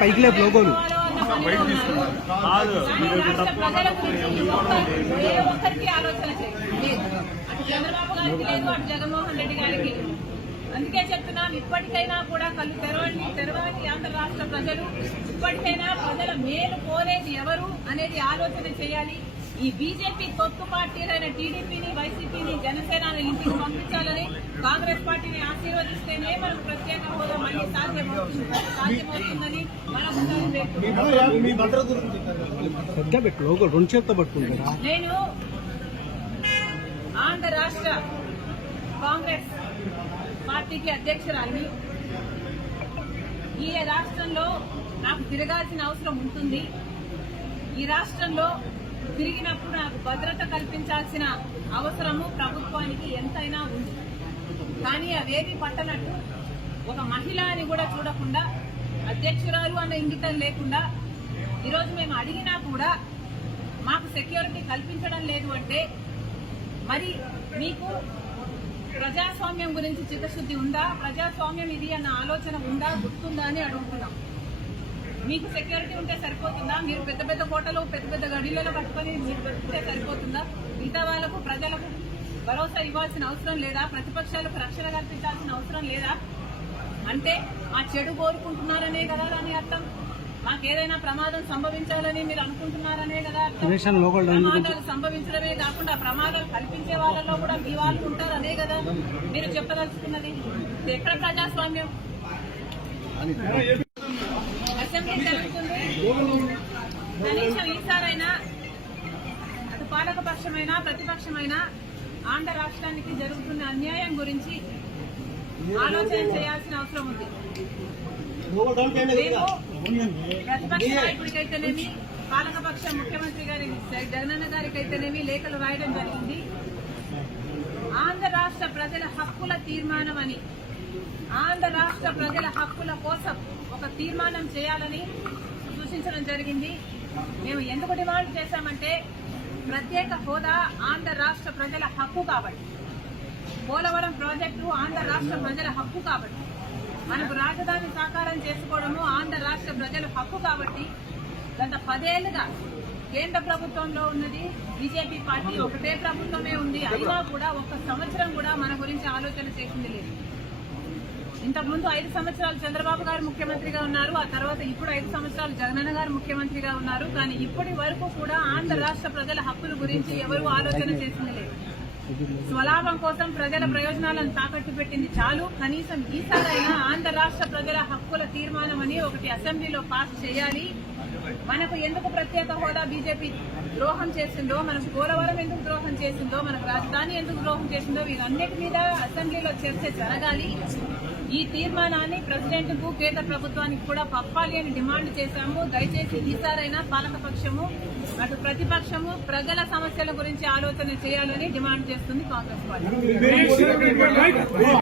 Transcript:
పైకి లేపు లోగోలు ఒక్కరికి ఆలోచన చేయలేదు. అటు చంద్రబాబు గారికి లేదు, అటు జగన్మోహన్ రెడ్డి గారికి. అందుకే చెప్తున్నాను, ఇప్పటికైనా కూడా కళ్ళు తెరవాలి ఆంధ్ర రాష్ట్ర ప్రజలు. ఇప్పటికైనా ప్రజల మేలు కోరేది ఎవరు అనేది ఆలోచన చేయాలి. ఈ బీజేపీ తొత్తు పార్టీలైన టీడీపీని, వైసీపీని, జనసేనని ఇంటికి పంపించాలని, కాంగ్రెస్ పార్టీని ఆశీర్వదిస్తేనే మనకు ప్రత్యేక హోదా మళ్లీ సాధ్యమవుతుందని నేను ఆంధ్ర రాష్ట్ర కాంగ్రెస్ పార్టీకి అధ్యక్షురాలిని. ఈ రాష్ట్రంలో నాకు తిరగాల్సిన అవసరం ఉంటుంది. ఈ రాష్ట్రంలో తిరిగినప్పుడు నాకు భద్రత కల్పించాల్సిన అవసరము ప్రభుత్వానికి ఎంతైనా ఉంది. కానీ అవేవి పట్టనట్టు ఒక మహిళ అని కూడా చూడకుండా, అధ్యక్షురాలు అన్న ఇంగితం లేకుండా ఈరోజు మేము అడిగినా కూడా మాకు సెక్యూరిటీ కల్పించడం లేదు అంటే మరి మీకు ప్రజాస్వామ్యం గురించి చిత్తశుద్ధి ఉందా? ప్రజాస్వామ్యం ఇది అన్న ఆలోచన ఉందా, గుర్తుందా అని అడుగుతున్నాం. మీకు సెక్యూరిటీ ఉంటే సరిపోతుందా? మీరు పెద్ద పెద్ద కోటలు, పెద్ద పెద్ద గడిలలో కట్టుకుని మీరు పెట్టుకుంటే సరిపోతుందా? మిగతా వాళ్లకు, ప్రజలకు భరోసా ఇవ్వాల్సిన అవసరం లేదా? ప్రతిపక్షాలకు రక్షణ కల్పించాల్సిన అవసరం లేదా? అంటే ఆ చెడు కోరుకుంటున్నారనే కదా అని అర్థం. మాకేదైనా ప్రమాదం సంభవించాలని మీరు అనుకుంటున్నారనే కదా అర్థం. ప్రమాదాలు సంభవించడమే కాకుండా ప్రమాదాలు కల్పించే వాళ్ళలో కూడా మీ వాళ్ళు ఉంటారనే కదా మీరు చెప్పదలుచుకున్నది. ఎక్కడ ప్రజాస్వామ్యం? అసెంబ్లీ జరుగుతుంది. కనీసం ఈసారైనా అటు పాలక పక్షమైనా ప్రతిపక్షమైనా ఆంధ్ర రాష్ట్రానికి జరుగుతున్న అన్యాయం గురించి ఆలోచన చేయాల్సిన అవసరం ఉంది. ప్రతిపక్ష నాయకుడికైతేనేమి, పాలకపక్ష ముఖ్యమంత్రి గారి జగనన్న గారికైతేనేమి లేఖలు రాయడం జరిగింది. ఆంధ్ర రాష్ట్ర ప్రజల హక్కుల తీర్మానం అని, ఆంధ్ర రాష్ట్ర ప్రజల హక్కుల కోసం ఒక తీర్మానం చేయాలని సూచించడం జరిగింది. మేము ఎందుకు డిమాండ్ చేశామంటే, ప్రత్యేక హోదా ఆంధ్ర రాష్ట్ర ప్రజల హక్కు కాబట్టి, పోలవరం ప్రాజెక్టు ఆంధ్ర రాష్ట్ర ప్రజల హక్కు కాబట్టి, మనకు రాజధాని సాకారం చేసుకోవడము ఆంధ్ర రాష్ట్ర ప్రజల హక్కు కాబట్టి, గత 10 ఏళ్లుగా కేంద్ర ప్రభుత్వంలో ఉన్నది బీజేపీ పార్టీ, ఒకటే ప్రభుత్వమే ఉంది. అయినా కూడా ఒక్క సంవత్సరం కూడా మన గురించి ఆలోచన చేసింది లేదు. ఇంతకుముందు 5 సంవత్సరాలు చంద్రబాబు గారు ముఖ్యమంత్రిగా ఉన్నారు. ఆ తర్వాత ఇప్పుడు 5 సంవత్సరాలు జగనన్న గారు ముఖ్యమంత్రిగా ఉన్నారు. కానీ ఇప్పటి వరకు కూడా ఆంధ్ర రాష్ట్ర ప్రజల హక్కుల గురించి ఎవరూ ఆలోచన చేసింది లేదు. స్వలాభం కోసం ప్రజల ప్రయోజనాలను తాకట్టు పెట్టింది చాలు. కనీసం ఈసారైనా ఆంధ్ర రాష్ట్ర ప్రజల హక్కుల తీర్మానం అని ఒకటి అసెంబ్లీలో పాస్ చేయాలి. మనకు ఎందుకు ప్రత్యేక హోదా బీజేపీ ద్రోహం చేసిందో, మనకు పోలవరం ఎందుకు ద్రోహం చేసిందో, మనకు రాజధాని ఎందుకు ద్రోహం చేసిందో, వీరన్నిటి మీద అసెంబ్లీలో చర్చ జరగాలి. ఈ తీర్మానాన్ని ప్రెసిడెంట్ కు, కేంద్ర ప్రభుత్వానికి కూడా పంపాలి అని డిమాండ్ చేశాము. దయచేసి ఈసారైనా పాలకపక్షము, అటు ప్రతిపక్షము ప్రజల సమస్యల గురించి ఆలోచన చేయాలని డిమాండ్ చేస్తుంది కాంగ్రెస్ పార్టీ.